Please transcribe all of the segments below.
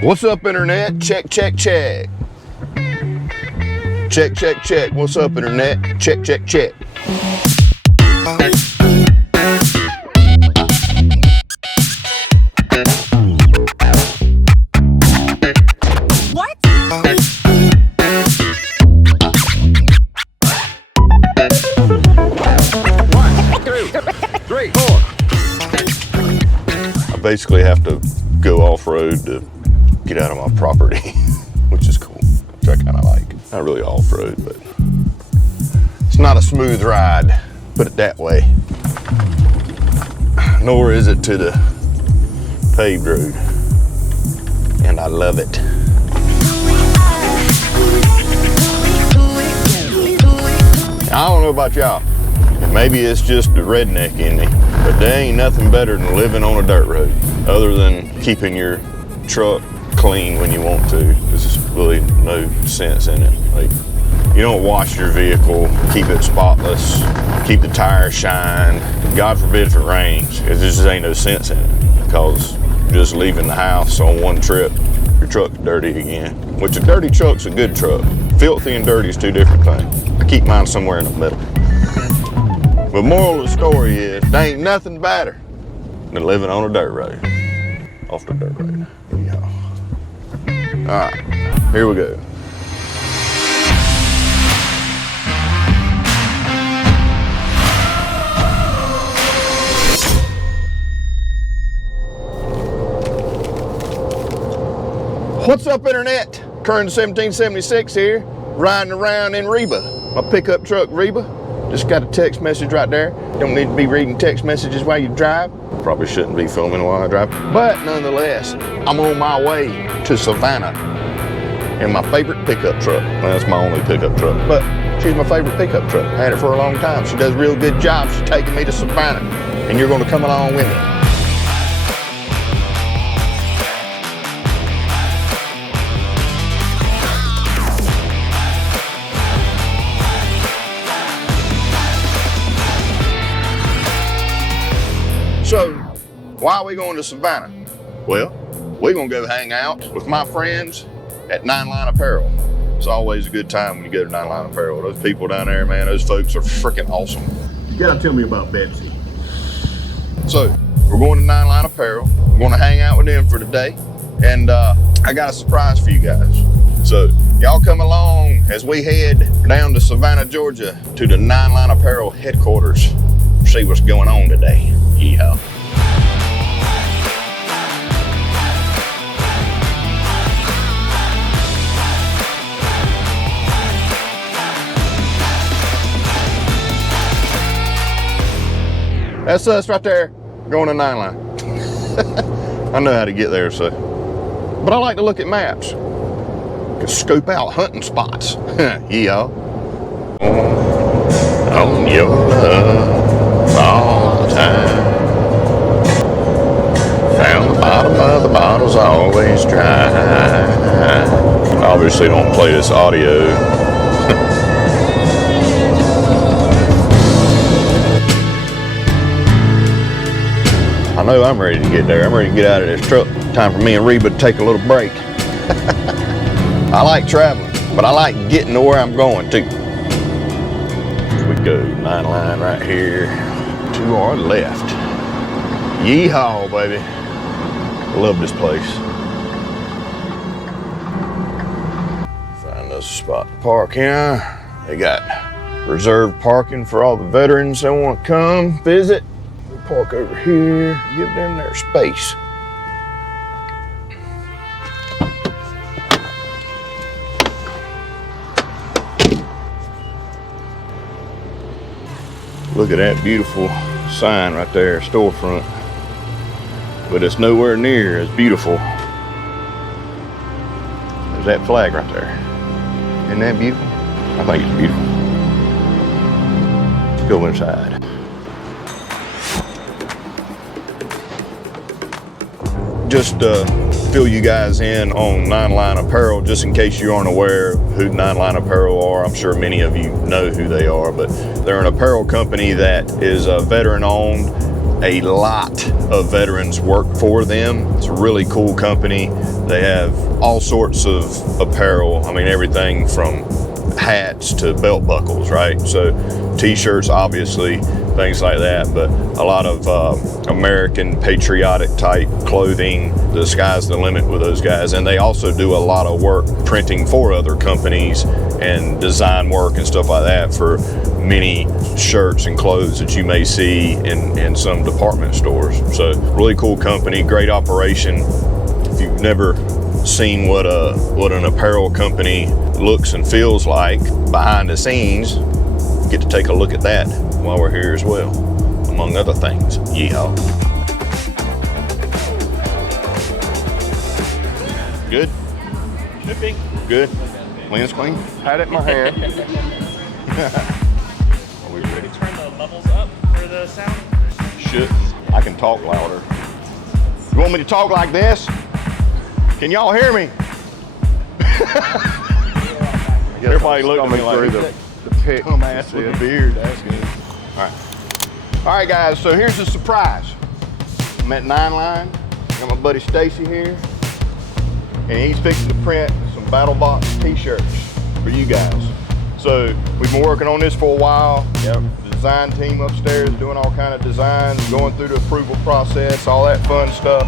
What's up, internet? Check, check, check. Check, check, check. What's up, internet? Check, check, check. What? One, two, three, four. I basically have to go off-road to get out of my property, which is cool, which I kind of like. Not really off-road, but it's not a smooth ride, put it that way. Nor is it to the paved road, and I love it. I don't know about y'all, maybe it's just the redneck in me, but there ain't nothing better than living on a dirt road, other than keeping your truck clean when you want to. There's really no sense in it. Like, you don't wash your vehicle, keep it spotless, keep the tires shined. God forbid if it rains, there just ain't no sense in it, because just leaving the house on one trip, your truck's dirty again. Which a dirty truck's a good truck. Filthy and dirty is two different things. I keep mine somewhere in the middle. But moral of the story is, there ain't nothing better than living on a dirt road. Off the dirt road. Yeah. All right, here we go. What's up, internet? Current 1776 here, riding around in Reba. My pickup truck, Reba. Just got a text message right there. Don't need to be reading text messages while you drive. Probably shouldn't be filming while I drive. But nonetheless, I'm on my way to Savannah in my favorite pickup truck. Well, that's my only pickup truck, but she's my favorite pickup truck. Had it for a long time. She does a real good job. She's taking me to Savannah, and you're gonna come along with me. So, why are we going to Savannah? Well, we're gonna go hang out with my friends at 9 Line Apparel. It's always a good time when you go to 9 Line Apparel. Those people down there, man, those folks are freaking awesome. You gotta tell me about Betsy. So, we're going to 9 Line Apparel. We're gonna hang out with them for today. And I got a surprise for you guys. So, y'all come along as we head down to Savannah, Georgia to the 9 Line Apparel headquarters. See what's going on today. Yeah. That's us right there, going to 9 Line. I know how to get there, so. But I like to look at maps. Can scope out hunting spots. Yeah. On your love all the time. Found the bottom of the bottle's always dry. Obviously don't play this audio. I know I'm ready to get there. I'm ready to get out of this truck. Time for me and Reba to take a little break. I like traveling, but I like getting to where I'm going too. We go 9 Line right here to our left. Yeehaw, baby. Love this place. Find us a spot to park in. They got reserved parking for all the veterans that want to come visit. We'll park over here, give them their space. Look at that beautiful sign right there, storefront. But it's nowhere near as beautiful. There's that flag right there. Isn't that beautiful? I think it's beautiful. Let's go inside. Just fill you guys in on 9 Line Apparel, just in case you aren't aware of who 9 Line Apparel are. I'm sure many of you know who they are, but they're an apparel company that is veteran owned. a lot of veterans work for them. It's a really cool company. They have all sorts of apparel. I mean, everything from hats to belt buckles, right? So t-shirts, obviously, things like that, but a lot of American patriotic type clothing. The sky's the limit with those guys. And they also do a lot of work printing for other companies and design work and stuff like that for many shirts and clothes that you may see in some department stores. So really cool company, great operation. If you've never seen what an apparel company looks and feels like behind the scenes, get to take a look at that while we're here as well, among other things. Yeehaw. Good? Should be. Good. Lens clean? Had it in my hand. Are we ready? Turn the levels up for the sound. Shouldn't. I can talk louder. You want me to talk like this? Can y'all hear me? Everybody look at me like through the pit. dumbass with a beard. That's good. All right, guys. So here's the surprise. I'm at 9 Line. Got my buddy Stacy here, and he's fixing to print some Battlbox T-shirts for you guys. So we've been working on this for a while. Yep. The design team upstairs doing all kind of designs, going through the approval process, all that fun stuff.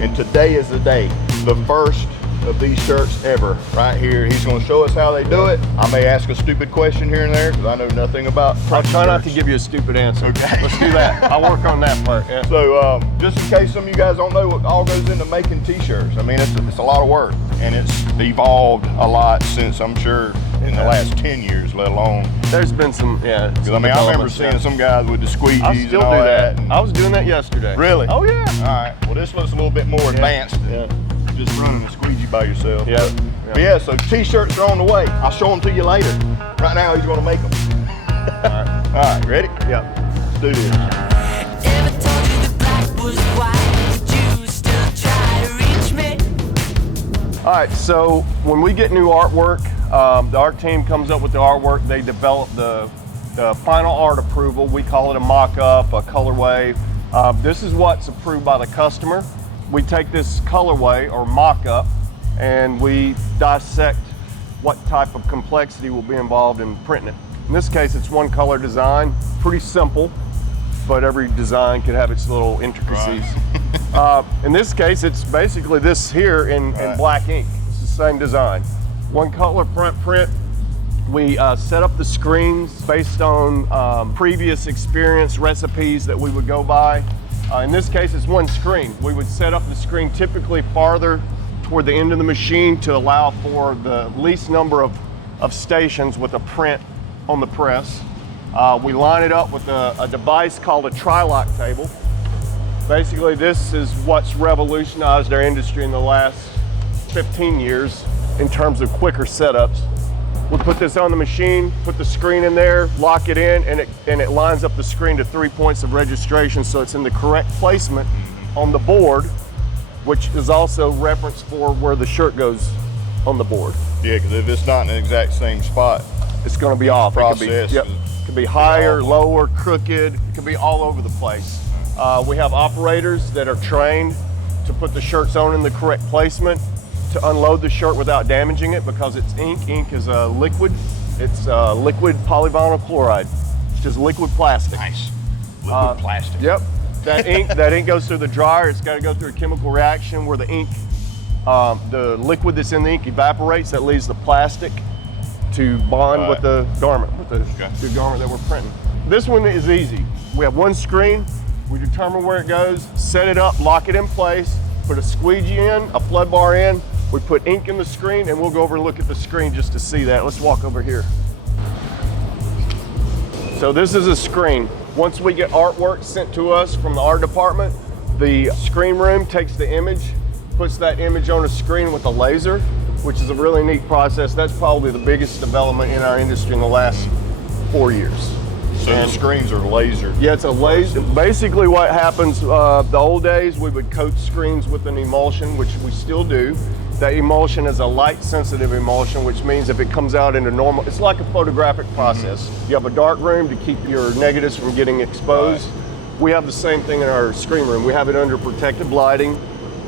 And today is the day. The first of these shirts ever, right here. He's going to show us how they do it. I may ask a stupid question here and there because I know nothing about I'll try not to give you a stupid answer. Okay. Let's do that. I'll work on that part. Yeah. So just in case some of you guys don't know what all goes into making t-shirts, I mean, it's a lot of work, and it's evolved a lot since, I'm sure, in the last 10 years, let alone. There's been some, yeah. Because I mean, I remember seeing some guys with the squeegees I and still all do that. that. I was doing that yesterday. Really? Oh yeah. All right. Well, this looks a little bit more advanced than just running a squeegee by yourself. Yeah. But yeah, so t-shirts are on the way. I'll show them to you later. Right now, he's going to make them. All right, ready? Yeah. Let's do this. Never told you the black was white. Did you still try to reach me? All right, so when we get new artwork, the art team comes up with the artwork. They develop the final art approval. We call it a mock-up, a colorway. This is what's approved by the customer. We take this colorway or mock-up and we dissect what type of complexity will be involved in printing it. In this case, it's one color design, pretty simple, but every design could have its little intricacies. Right. In this case, it's basically this here in black ink. It's the same design. One color front print. We set up the screens based on previous experience recipes that we would go by. In this case, it's one screen. We would set up the screen typically farther toward the end of the machine to allow for the least number of stations with a print on the press. We line it up with a device called a tri-lock table. Basically, this is what's revolutionized our industry in the last 15 years in terms of quicker setups. We put this on the machine, put the screen in there, lock it in, and it lines up the screen to 3 points of registration, so it's in the correct placement on the board, which is also reference for where the shirt goes on the board. Yeah, because if it's not in the exact same spot, it's going to be off. Process it could be higher, lower, crooked. It could be all over the place. We have operators that are trained to put the shirts on in the correct placement, to unload the shirt without damaging it because it's ink. Ink is a liquid. It's liquid polyvinyl chloride. It's just liquid plastic. Nice. Liquid plastic. Yep. That ink goes through the dryer. It's got to go through a chemical reaction where the ink, the liquid that's in the ink evaporates. That leaves the plastic to bond with the garment, with the garment that we're printing. This one is easy. We have one screen. We determine where it goes, set it up, lock it in place, put a squeegee in, a flood bar in. We put ink in the screen, and we'll go over and look at the screen just to see that. Let's walk over here. So this is a screen. Once we get artwork sent to us from the art department, the screen room takes the image, puts that image on a screen with a laser, which is a really neat process. That's probably the biggest development in our industry in the last 4 years. So the screens are lasered. Yeah, it's a laser. Basically what happens, the old days, we would coat screens with an emulsion, which we still do. That emulsion is a light sensitive emulsion, which means if it comes out into normal, it's like a photographic process. You have a dark room to keep your negatives from getting exposed. We have the same thing in our screen room. We have it under protective lighting.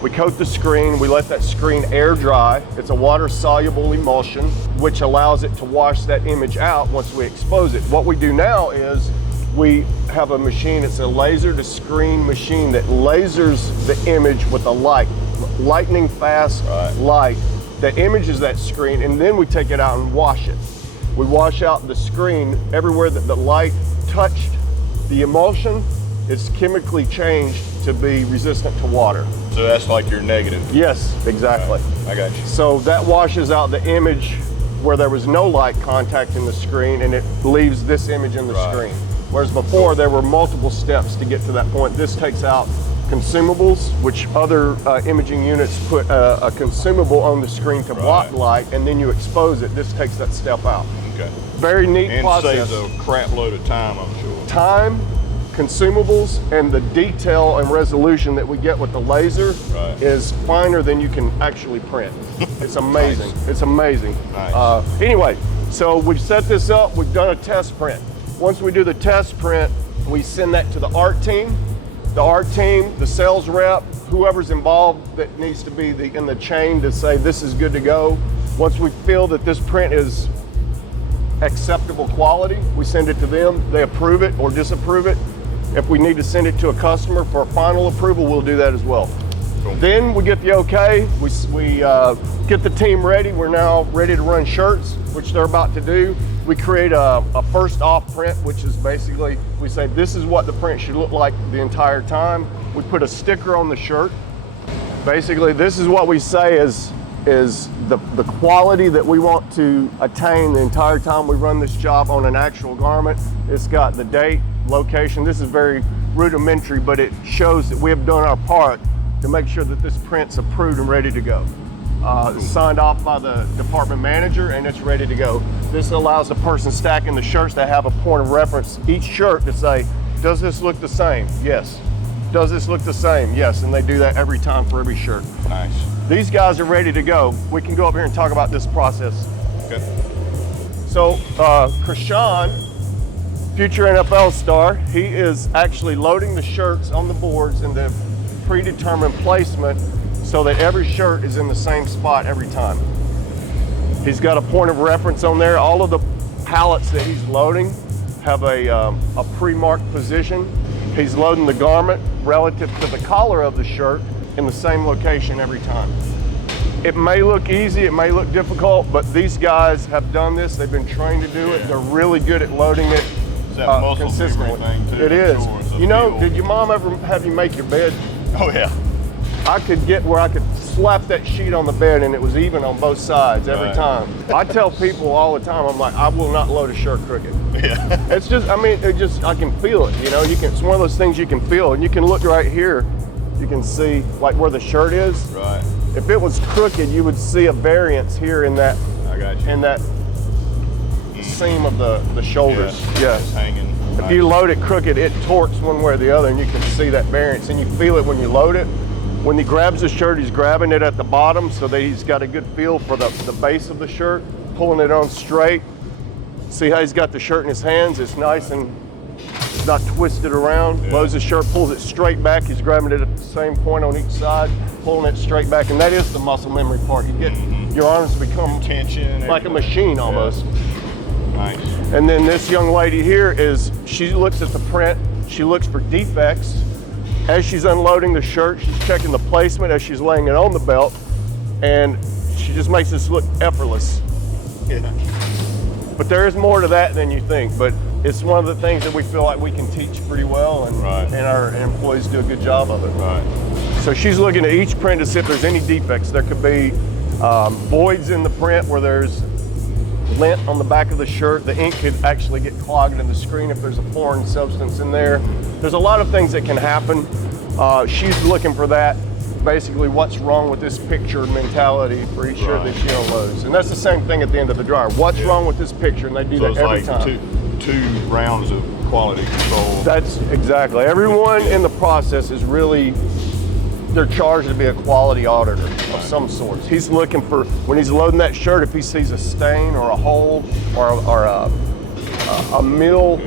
We coat the screen, we let that screen air dry. It's a water-soluble emulsion, which allows it to wash that image out once we expose it. What we do now is we have a machine, it's a laser to screen machine that lasers the image with a light, lightning fast light that images that screen, and then we take it out and wash it. We wash out the screen everywhere that the light touched the emulsion. It's chemically changed to be resistant to water. So that's like your negative. Yes, exactly. I got you. So that washes out the image where there was no light contact in the screen, and it leaves this image in the screen. Whereas before there were multiple steps to get to that point. This takes out consumables, which other imaging units put a consumable on the screen to block light, and then you expose it. This takes that step out. Okay. Very neat process. And saves a crap load of time, I'm sure. Time, consumables, and the detail and resolution that we get with the laser is finer than you can actually print. It's amazing. Nice. It's amazing. Nice. Anyway, so we've set this up. We've done a test print. Once we do the test print, we send that to the art team. The art team, the sales rep, whoever's involved that needs to be in the chain to say this is good to go. Once we feel that this print is acceptable quality, we send it to them. They approve it or disapprove it. If we need to send it to a customer for a final approval, we'll do that as well. Cool. Then we get the okay. We get the team ready. We're now ready to run shirts, which they're about to do. We create a first off print, which is basically, we say this is what the print should look like the entire time. We put a sticker on the shirt. Basically, this is what we say is the quality that we want to attain the entire time we run this job on an actual garment. It's got the date, location. This is very rudimentary, but it shows that we have done our part to make sure that this print's approved and ready to go. It's signed off by the department manager, and it's ready to go. This allows the person stacking the shirts to have a point of reference, each shirt, to say, does this look the same? Yes. Does this look the same? Yes, and they do that every time for every shirt. Nice. These guys are ready to go. We can go up here and talk about this process. Okay. So, Krishan, future NFL star, he is actually loading the shirts on the boards in the predetermined placement so that every shirt is in the same spot every time. He's got a point of reference on there. All of the pallets that he's loading have a pre-marked position. He's loading the garment relative to the collar of the shirt in the same location every time. It may look easy, it may look difficult, but these guys have done this. They've been trained to do it. They're really good at loading it consistently. It is. You know, did your mom ever have you make your bed? Oh yeah. I could get where I could slap that sheet on the bed and it was even on both sides every time. I tell people all the time, I'm like, I will not load a shirt crooked. Yeah. It's just, I mean, I can feel it, you know, it's one of those things you can feel, and you can look right here, you can see like where the shirt is. Right. If it was crooked, you would see a variance here in that, in that seam of the shoulders. Yeah. It's hanging. If you load it crooked, it torques one way or the other, and you can see that variance, and you feel it when you load it. When he grabs the shirt, he's grabbing it at the bottom so that he's got a good feel for the base of the shirt, pulling it on straight. See how he's got the shirt in his hands? It's nice and it's not twisted around. Yeah. Loads the shirt, pulls it straight back. He's grabbing it at the same point on each side, pulling it straight back, and that is the muscle memory part. You get your arms become tension, like a machine almost. Nice. And then this young lady here she looks at the print, she looks for defects. As she's unloading the shirt, she's checking the placement as she's laying it on the belt, and she just makes this look effortless. Yeah. But there is more to that than you think, but it's one of the things that we feel like we can teach pretty well, and our employees do a good job of it. Right. So she's looking at each print to see if there's any defects. There could be voids in the print where there's lint on the back of the shirt. The ink could actually get clogged in the screen if there's a foreign substance in there. There's a lot of things that can happen. She's looking for that. Basically, what's wrong with this picture mentality for each shirt that she unloads. And that's the same thing at the end of the dryer. What's wrong with this picture? And they do that every time. Two rounds of quality control. That's exactly. Everyone in the process is really, they're charged to be a quality auditor of some sort. He's looking for, when he's loading that shirt, if he sees a stain or a hole or a mill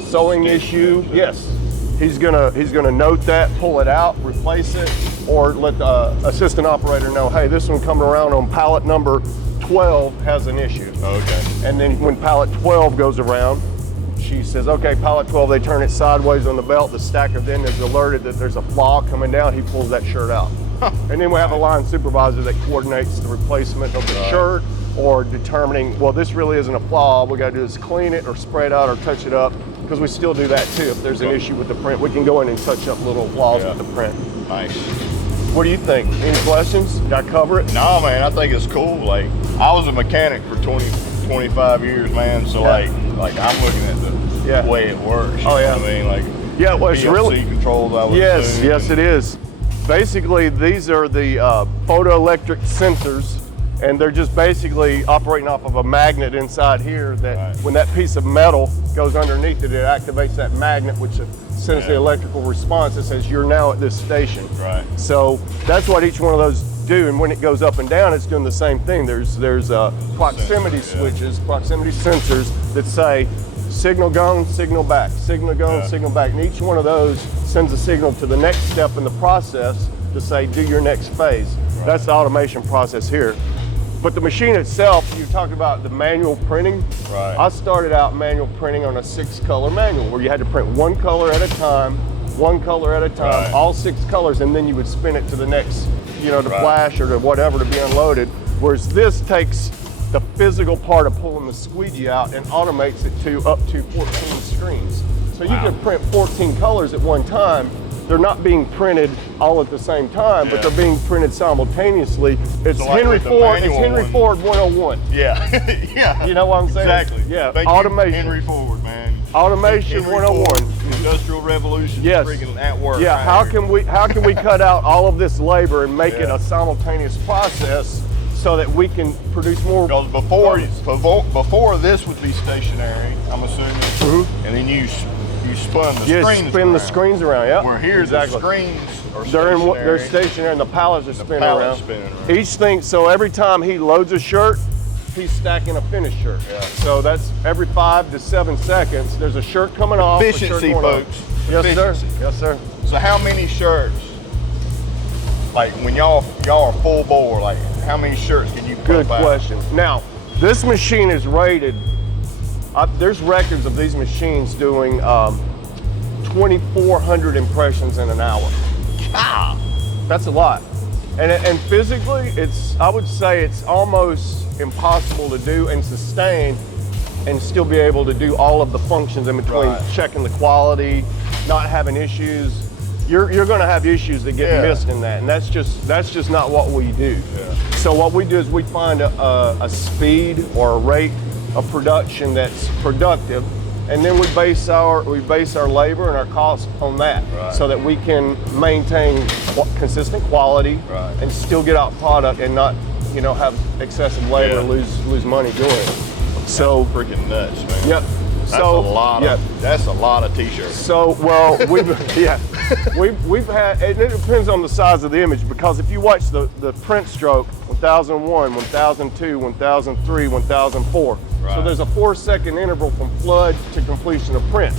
sewing issue, yes, he's gonna note that, pull it out, replace it, or let the assistant operator know, hey, this one coming around on pallet number 12 has an issue. Okay. And then when pallet 12 goes around, she says, okay, pallet 12, they turn it sideways on the belt. The stacker then is alerted that there's a flaw coming down. He pulls that shirt out. And then we have a line supervisor that coordinates the replacement of the shirt or determining, well, this really isn't a flaw. All we got to do is clean it or spray it out or touch it up, because we still do that too. If there's an issue with the print, we can go in and touch up little flaws with the print. Nice. What do you think? Any questions? Did I cover it? No, man, I think it's cool. Like, I was a mechanic for 25 years, man. So like I'm looking at the way it works. You know what I mean? Like, yeah, well, it's PLC really controls. I would yes, assume. yes, it is. Basically, these are the photoelectric sensors, and they're just basically operating off of a magnet inside here that when that piece of metal goes underneath it, it activates that magnet, which sends the electrical response that says you're now at this station. Right. So that's what each one of those do, and when it goes up and down, it's doing the same thing. There's proximity switches, proximity sensors that say signal gone, signal back, signal gone, signal back, and each one of those sends a signal to the next step in the process to say do your next phase. That's the automation process here. But the machine itself, you talked about the manual printing. Right. I started out manual printing on a 6-color manual where you had to print one color at a time, all 6 colors, and then you would spin it to the next, to flash or to whatever to be unloaded. Whereas this takes the physical part of pulling the squeegee out and automates it to up to 14 screens. So you can print 14 colors at one time. They're not being printed all at the same time, but they're being printed simultaneously. It's So like Henry with the Ford. It's manual Henry one. Ford 101. Yeah. Yeah. You know what I'm saying? Exactly. Yeah. Thank you, Automation. Henry Ford, man. Automation Henry 101. Ford, Industrial Revolution. Yes. Freaking at work. Yeah. right here. How can we cut out all of this labor and make it a simultaneous process so that we can produce more? Because before this would be stationary, I'm assuming, and then you spun the screens spin around. the screens around. Yeah. Where here the screens are stationary. They're stationary and the pallets are spinning pallets around. spinning around. Each thing. So every time he loads a shirt, he's stacking a finished shirt. Yeah. So that's every 5 to 7 seconds. There's a shirt coming off. a shirt Efficiency, going on. folks. Yes, Efficiency. sir. Yes, sir. So how many shirts, like when y'all are full bore, like how many shirts can you put Good out? question. Now, this machine is rated. There's records of these machines doing 2,400 impressions in an hour. God. That's a lot. And physically, I would say it's almost impossible to do and sustain and still be able to do all of the functions in between, checking the quality, not having issues. You're going to have issues that get missed in that, and that's just not what we do. Yeah. So what we do is we find a speed or a rate of production that's productive, and then we base our labor and our costs on that, so that we can maintain consistent quality and still get out product and not have excessive labor and lose money doing it. So Freaking nuts, man. Yep. That's a lot of t-shirts. So, well, we've had, and it depends on the size of the image, because if you watch the print stroke, 1001, 1002, 1003, 1004. So there's a 4-second interval from flood to completion of print.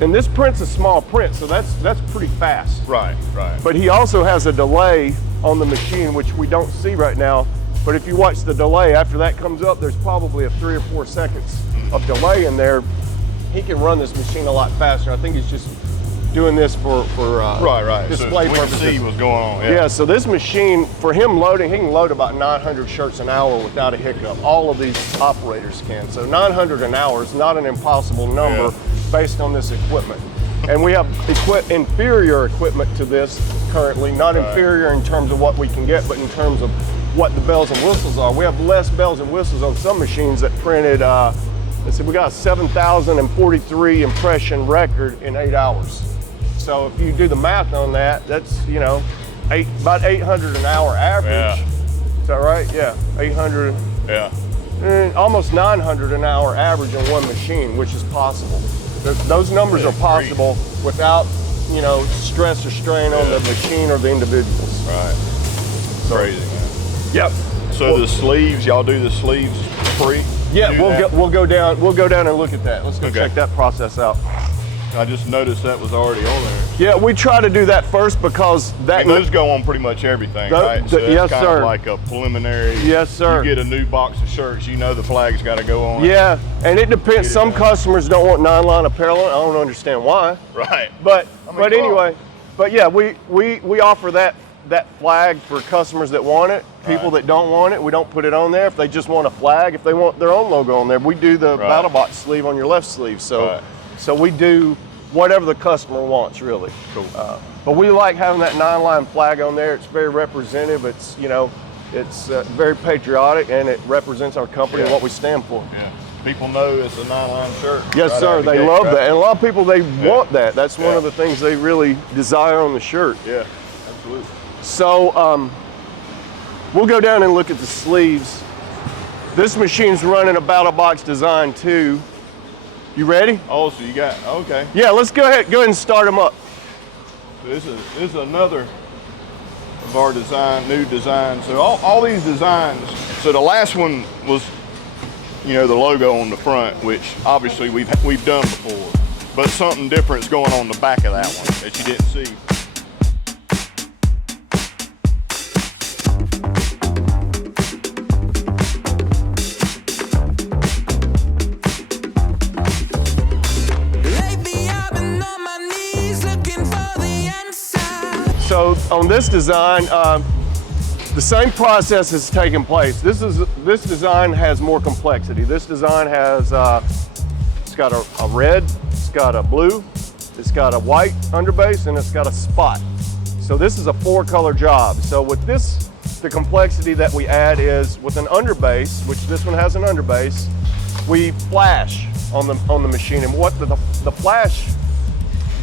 And this print's a small print, so that's pretty fast. Right. But he also has a delay on the machine, which we don't see right now. But if you watch the delay, after that comes up, there's probably a 3 or 4 seconds of delay in there. He can run this machine a lot faster. I think he's just doing this for display so purposes. We can see what's going on. Yeah, so this machine, for him loading, he can load about 900 shirts an hour without a hiccup. All of these operators can. So 900 an hour is not an impossible number based on this equipment. And we have inferior equipment to this currently, not inferior in terms of what we can get, but in terms of what the bells and whistles are. We have less bells and whistles on some machines that printed, let's see, we got a 7,043 impression record in 8 hours. So if you do the math on that, that's, about 800 an hour average. Yeah. Is that right? Yeah, 800. Yeah. Almost 900 an hour average on one machine, which is possible. Those numbers are possible without, stress or strain on the machine or the individuals. Right. Crazy, man. Yep. So the sleeves, y'all do the sleeves free? Yeah, we'll go down and look at that. Let's go check that process out. I just noticed that was already on there. Yeah, we try to do that first because that. And those go on pretty much everything, right? So yes, that's kind sir. of like a preliminary. Yes, sir. You get a new box of shirts, you know the flag's got to go on. Yeah, and it depends. Get it Some done. customers don't want 9-line apparel. I don't understand why. Right. But I mean, but come anyway, but yeah, we offer that flag for customers that want it. People Right. that don't want it, we don't put it on there. If they just want a flag, if they want their own logo on there, we do the Right. Battlbox sleeve on your left sleeve. So Right. so we do whatever the customer wants, really. Cool. But we like having that 9-line flag on there. It's very representative. It's it's very patriotic, and it represents our company and Yeah. what we stand for. Yeah. People know it's a 9-line shirt. Yes, right out sir. of the They gate, love right? that, and a lot of people they want that. That's one Yeah. of the things they really desire on the shirt. Yeah, absolutely. So we'll go down and look at the sleeves. This machine's running a Battlbox design too. You ready? Oh, so you got, okay. Yeah, let's go ahead and start them up. This is another of our new design. So all these designs, so the last one was, the logo on the front, which obviously we've done before, but something different's going on the back of that one that you didn't see. Lately I've been on my knees looking for the answer. So on this design, the same process has taken place. This design has more complexity. This design has it's got a red, it's got a blue, it's got a white underbase, and it's got a spot. So this is a 4-color job. So with this, the complexity that we add is with an underbase, which this one has an underbase, we flash on the machine. And what the flash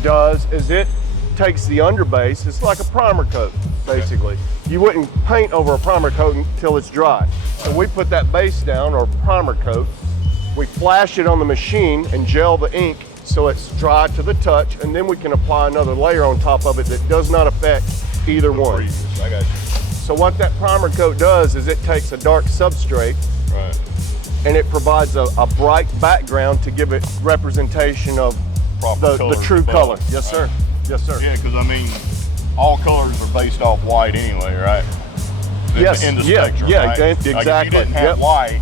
does is it takes the underbase, it's like a primer coat, basically. You wouldn't paint over a primer coat until it's dry. So we put that base down, or primer coat, we flash it on the machine and gel the ink so it's dry to the touch, and then we can apply another layer on top of it that does not affect either one. I got you. So what that primer coat does is it takes a dark substrate Right. and it provides a bright background to give it representation of Proper the colors true above. color. Yes, sir. Yes, sir. Yeah, because all colors are based off white anyway, right? Yes, In the yeah, spectrum, yeah, right? Like if you exactly. didn't have Yep. white,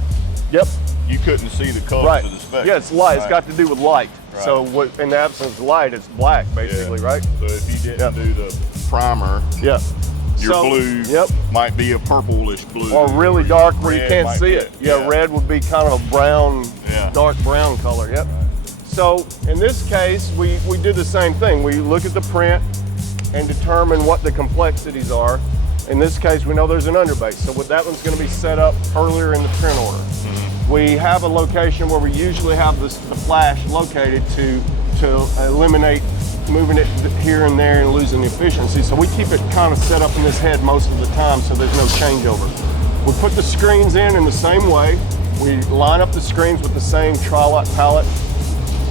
Yep. you couldn't see the colors Right. of the spectrum. Yeah, it's light. It's right? got to do with light. Right. So in the absence of light, it's black, basically, Yeah. right? So if you didn't Yep. do the primer, Yeah. your So, blue Yep. might be a purplish blue. Or really dark where you red can't might see be it. Yeah, yeah. red would be kind of a brown, Yeah. dark brown color. Yep. So in this case, we do the same thing. We look at the print and determine what the complexities are. In this case, we know there's an underbase, so that one's going to be set up earlier in the print order. We have a location where we usually have the flash located to eliminate moving it here and there and losing the efficiency. So we keep it kind of set up in this head most of the time so there's no changeover. We put the screens in the same way. We line up the screens with the same tri-lot pallet,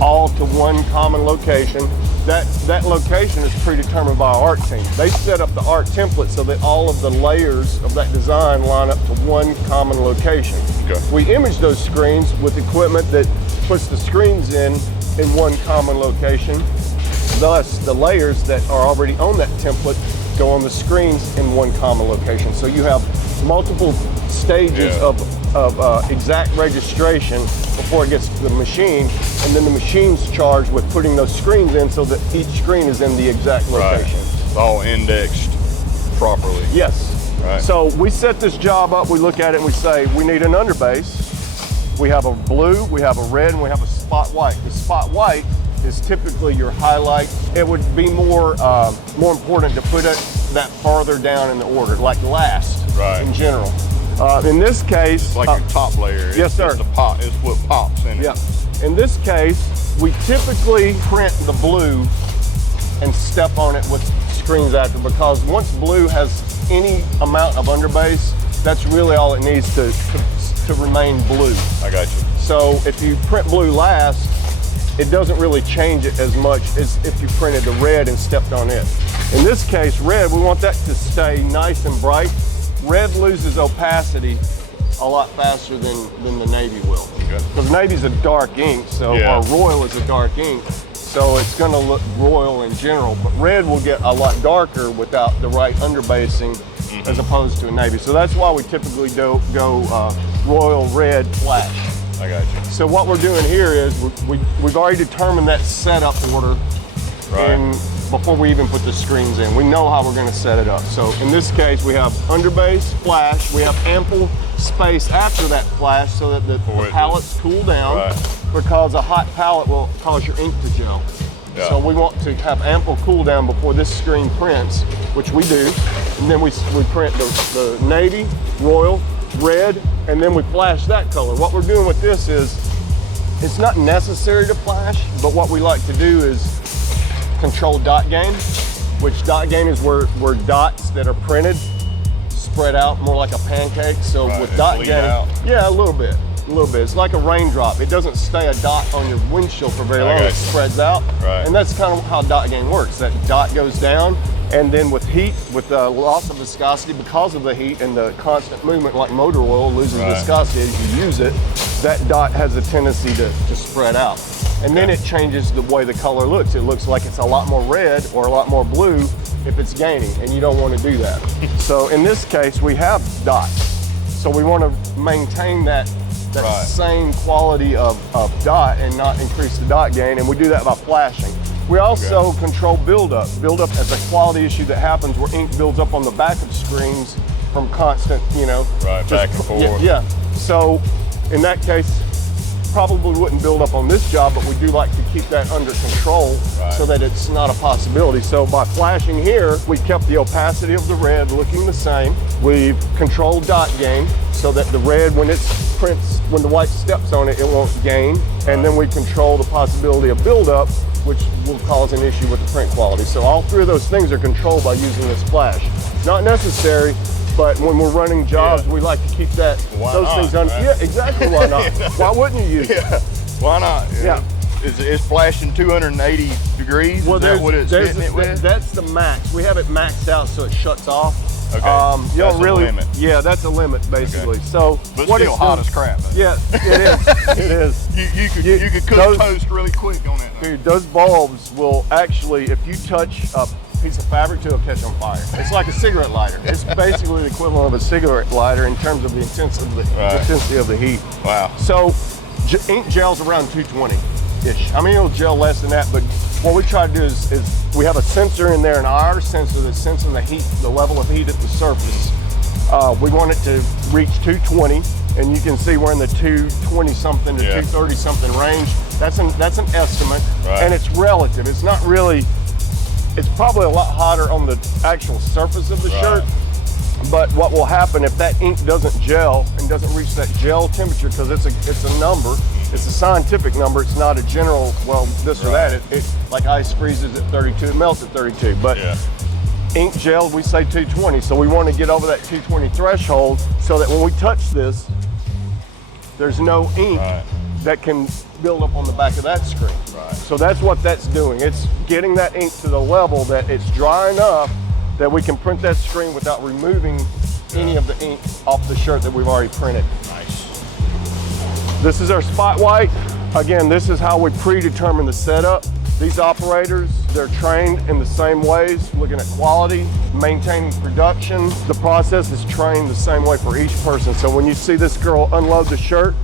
all to one common location. That location is predetermined by our art team. They set up the art template so that all of the layers of that design line up to one common location. Okay. We image those screens with equipment that puts the screens in one common location. Thus, the layers that are already on that template go on the screens in one common location. So you have multiple stages Yeah. of exact registration before it gets to the machine, and then the machine's charged with putting those screens in so that each screen is in the exact Right. location. It's all indexed properly. Yes. Right. So we set this job up, we look at it and we say, we need an underbase. We have a blue, we have a red, and we have a spot white. The spot white is typically your highlight. It would be more important to put it that farther down in the order, like last Right. in general. In this case, Like your top layer. yes, sir. It's what pops in it. yeah. In this case, we typically print the blue and step on it with screens after, because once blue has any amount of underbase, that's really all it needs to remain blue. I got you. So if you print blue last, it doesn't really change it as much as if you printed the red and stepped on it. In this case, red, we want that to stay nice and bright. Red loses opacity a lot faster than the navy will. Okay. Because navy's a dark ink, so Yeah. our royal is a dark ink. So it's gonna look royal in general, but red will get a lot darker without the right underbasing as opposed to a navy. So that's why we typically go royal red flash. I got you. So what we're doing here is we've already determined that setup order and before we even put the screens in. We know how we're gonna set it up. So in this case, we have underbase, flash, we have ample space after that flash so that the pallets cool down because a hot pallet will cause your ink to gel. Yeah. So we want to have ample cool down before this screen prints, which we do. And then we print the navy, royal, red, and then we flash that color. What we're doing with this is, it's not necessary to flash, but what we like to do is control dot gain, which dot gain is where dots that are printed spread out more like a pancake. So with dot gain, yeah, a little bit. It's like a raindrop. It doesn't stay a dot on your windshield for very long. It spreads out, and that's kind of how dot gain works. That dot goes down, and then with heat, with the loss of viscosity because of the heat and the constant movement, like motor oil loses viscosity as you use it, that dot has a tendency to spread out. And then it changes the way the color looks. It looks like it's a lot more red or a lot more blue if it's gaining, and you don't want to do that. So in this case, we have dots. So we want to maintain that same quality of dot and not increase the dot gain, and we do that by flashing. We also control buildup. Buildup is a quality issue that happens where ink builds up on the back of screens from constant, back and forth. Yeah. So in that case, probably wouldn't build up on this job, but we do like to keep that under control so that it's not a possibility. So by flashing here, we kept the opacity of the red looking the same. We've controlled dot gain so that the red, when it prints, when the white steps on it, it won't gain. And then we control the possibility of buildup, which will cause an issue with the print quality. So all three of those things are controlled by using this flash. Not necessary, but when we're running jobs, we like to keep those things on. Yeah, exactly. Why not? Why wouldn't you use it? Why not? Yeah. Is flashing 280 degrees? Well, is that what it's hitting it with? That's the max. We have it maxed out so it shuts off. Okay. You don't really. A limit. Yeah, that's a limit basically. Okay. So, but what still hot as crap. Though. Yeah, it is. It is. You could cook toast really quick on that. Dude, those bulbs will actually, if you touch a piece of fabric to, it'll catch on fire. It's like a cigarette lighter. It's basically the equivalent of a cigarette lighter in terms of the intensity of the heat. Wow. So ink gels around 220-ish. I mean, it'll gel less than that, but what we try to do is we have a sensor in there, an IR sensor that's sensing the heat, the level of heat at the surface. We want it to reach 220, and you can see we're in the 220 something to 230 something range. That's an estimate, and it's relative. It's not really. It's probably a lot hotter on the actual surface of the shirt, but what will happen if that ink doesn't gel and doesn't reach that gel temperature, because it's a number, it's a scientific number, it's not a general, well, this or that. It like ice freezes at 32, it melts at 32, but ink gel, we say 220, so we want to get over that 220 threshold so that when we touch this, there's no ink that can build up on the back of that screen. So that's what that's doing. It's getting that ink to the level that it's dry enough that we can print that screen without removing any of the ink off the shirt that we've already printed. Nice. This is our spot white. Again, this is how we predetermine the setup. These operators, they're trained in the same ways, looking at quality, maintaining production. The process is trained the same way for each person. So when you see this girl unload the shirt,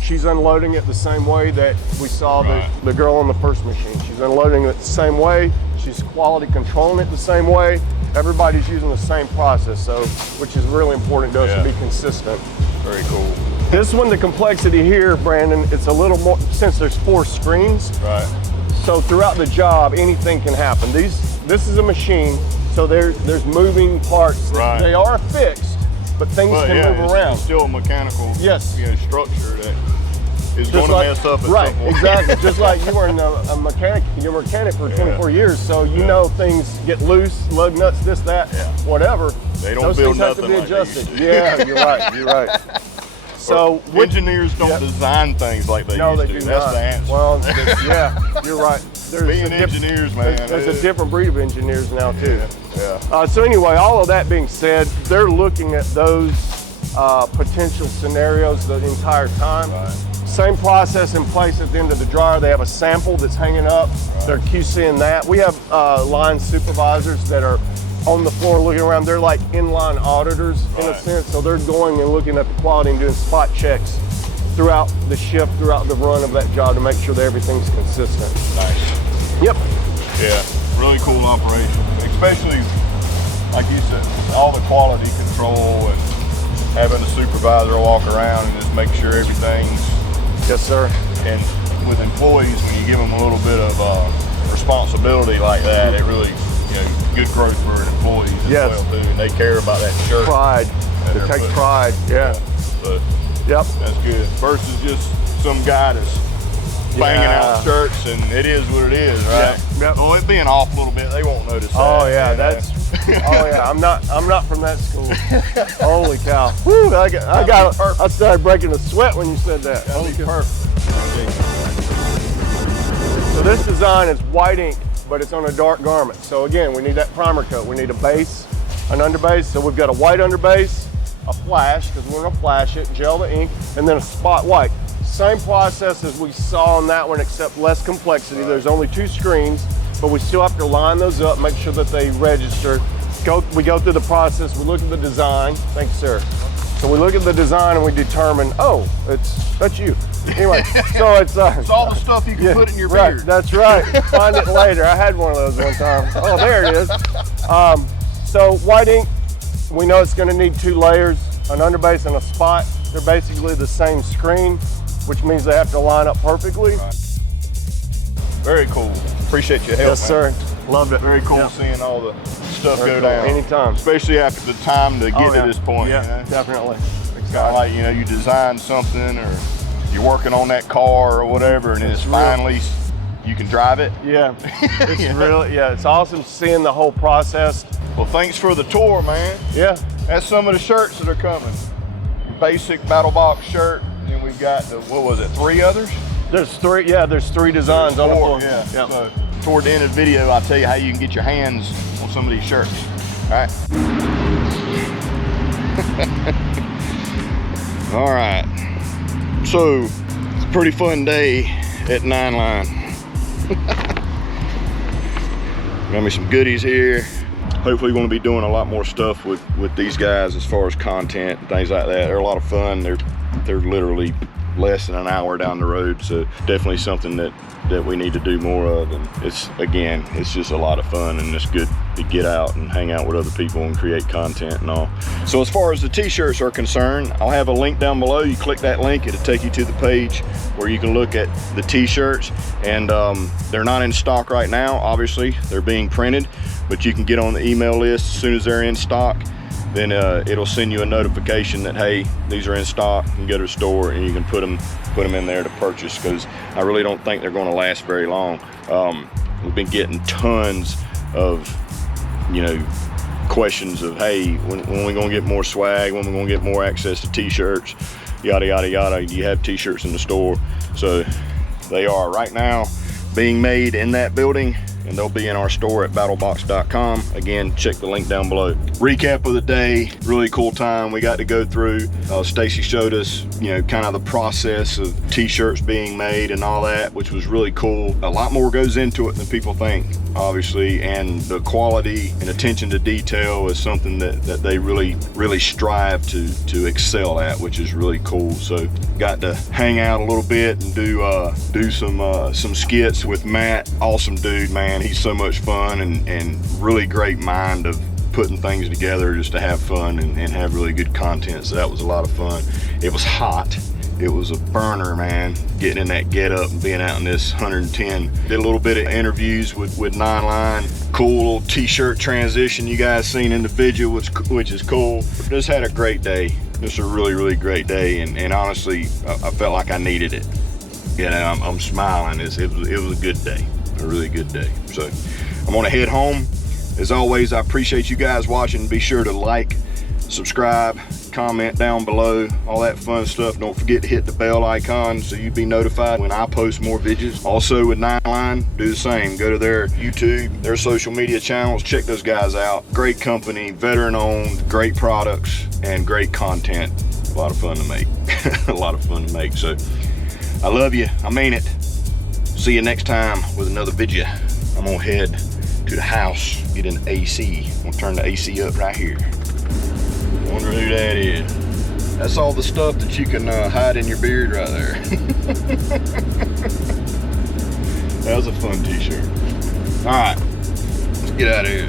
she's unloading it the same way that we saw the girl on the first machine. She's unloading it the same way. She's quality controlling it the same way. Everybody's using the same process, so which is really important to us to be consistent. Very cool. This one, the complexity here, Brandon, it's a little more, since there's 4 screens. So throughout the job, anything can happen. This is a machine, so there's moving parts. They are fixed, but things can move around. It's still a mechanical structure that is going to mess up at some point. Exactly. Just like you were a mechanic, you're a mechanic for 24 years, so you know things get loose, lug nuts, this, that, whatever. They don't Those build things have to nothing be like adjusted. they Yeah, you're right. So engineers don't design things like they used to. They do That's not. the answer. Well, you're right. Being engineers, man. There's a different breed of engineers now too. So anyway, all of that being said, they're looking at those potential scenarios the entire time. Same process in place at the end of the dryer. They have a sample that's hanging up. They're QCing that. We have line supervisors that are on the floor looking around. They're like inline auditors in a sense. So they're going and looking at the quality and doing spot checks throughout the shift, throughout the run of that job to make sure that everything's consistent. Nice. Yep. Yeah, really cool operation. Especially, like you said, all the quality control and having a supervisor walk around and just make sure everything's. Yes, sir. And with employees, when you give them a little bit of responsibility like that, it really, good growth for employees as well too. And they care about that shirt. Pride. They take pride. Yeah. So yep. That's good. Versus just some guy that's banging out shirts, and it is what it is, right? Yep. Well, it being off a little bit, they won't notice that. Oh yeah, that's. Oh yeah, I'm not from that school. Holy cow! Woo! I started breaking a sweat when you said that. That'd be perfect. So this design is white ink, but it's on a dark garment. So again, we need that primer coat. We need a base, an underbase. So we've got a white underbase, a flash, because we're gonna flash it, gel the ink, and then a spot white. Same process as we saw on that one, except less complexity. There's only 2 screens, but we still have to line those up, make sure that they register. We go through the process, we look at the design. Thank you, sir. So we look at the design and we determine, oh, that's you. Anyway, so it's all the stuff you can put in your beard. That's right. Find it later. I had one of those one time. Oh, there it is. So white ink, we know it's going to need 2 layers, an underbase and a spot. They're basically the same screen, which means they have to line up perfectly. Right. Very cool. Appreciate your help. Yes, sir. Loved it. Very cool seeing all the stuff go down. Anytime. Especially after the time to get to this point. Yeah, definitely. It's kind of like, you design something or you're working on that car or whatever, and it's finally, you can drive it. Yeah, it's really, it's awesome seeing the whole process. Well, thanks for the tour, man. Yeah. That's some of the shirts that are coming. Basic Battlbox shirt, and we've got the, 3 others? There's 3, there's 3 designs on the floor. Yeah. Yep. So toward the end of the video, I'll tell you how you can get your hands on some of these shirts. All right. All right. So it's a pretty fun day at 9 Line. Got me some goodies here. Hopefully we're going to be doing a lot more stuff with these guys as far as content and things like that. They're a lot of fun. They're literally less than an hour down the road, so definitely something that we need to do more of. And it's just a lot of fun, and it's good to get out and hang out with other people and create content and all. So as far as the t-shirts are concerned, I'll have a link down below. You click that link, it'll take you to the page where you can look at the t-shirts, and they're not in stock right now. Obviously they're being printed, but you can get on the email list as soon as they're in stock. Then it'll send you a notification that, hey, these are in stock, and go to the store and you can put them in there to purchase, because I really don't think they're going to last very long. We've been getting tons of questions of, hey, when we going to get more swag, when we going to get more access to t-shirts, yada yada yada. You have t-shirts in the store. So they are right now being made in that building, and they'll be in our store at battlbox.com. Again, check the link down below. Recap of the day, really cool time we got to go through. Stacy showed us, kind of the process of t-shirts being made and all that, which was really cool. A lot more goes into it than people think, obviously, and the quality and attention to detail is something that they really strive to excel at, which is really cool. So got to hang out a little bit and do some skits with Matt. Awesome dude, man. He's so much fun and really great mind of putting things together just to have fun and have really good content. So that was a lot of fun. It was hot. It was a burner, man, getting in that get up and being out in this 110. Did a little bit of interviews with 9 Line. Cool little t-shirt transition you guys seen in the video, which is cool. Just had a great day. Just a really great day, and honestly, I felt like I needed it. I'm smiling. It was a good day. A really good day. So I'm gonna head home. As always, I appreciate you guys watching. Be sure to like, subscribe, comment down below, all that fun stuff. Don't forget to hit the bell icon so you'll be notified when I post more videos. Also with 9 Line, do the same. Go to their YouTube, their social media channels, check those guys out. Great company, veteran owned, great products, and great content. A lot of fun to make. A lot of fun to make. So I love you. I mean it. See you next time with another video. I'm gonna head to the house, get an AC. I'm gonna turn the AC up right here. Wonder who that is. That's all the stuff that you can hide in your beard right there. That was a fun t-shirt. All right, let's get out of here.